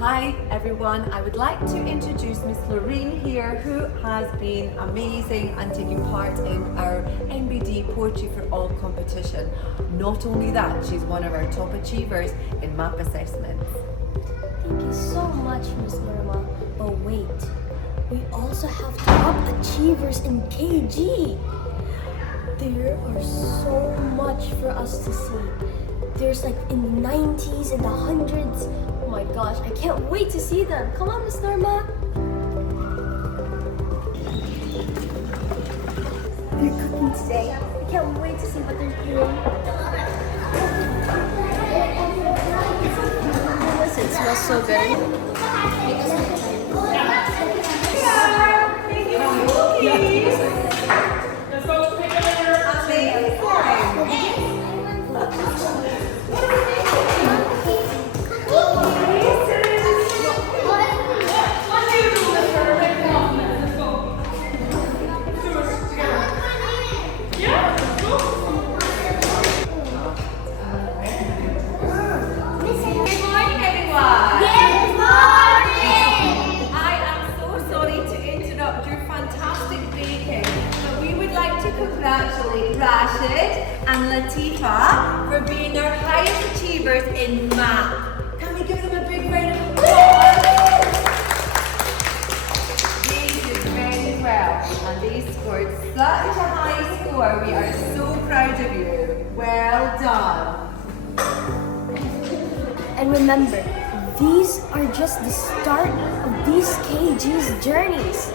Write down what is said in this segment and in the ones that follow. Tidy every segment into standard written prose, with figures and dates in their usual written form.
Hi everyone, I would like to introduce Miss Lorene here, who has been amazing and taking part in our NBD Poetry for All competition. Not only that, she's one of our top achievers in MAP assessments. Thank you so much, Miss Norma. But wait, we also have top achievers in KG. There are so much for us to see. There's like in the 90s and the 100s. Oh my gosh, I can't wait to see them. Come on, Miss Norma. They're cooking today. I can't wait to see what they're doing. It smells so good. Congratulate Rashid and Latifa for being our highest achievers in MAP. Can we give them a big round of applause? They did very well and they scored such a high score. We are so proud of you. Well done. And remember, these are just the start of these KG's journeys.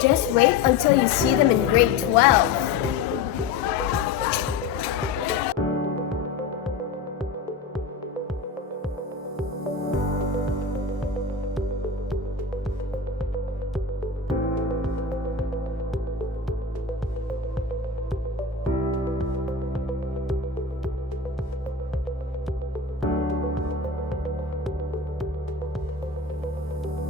Just wait until you see them in grade 12.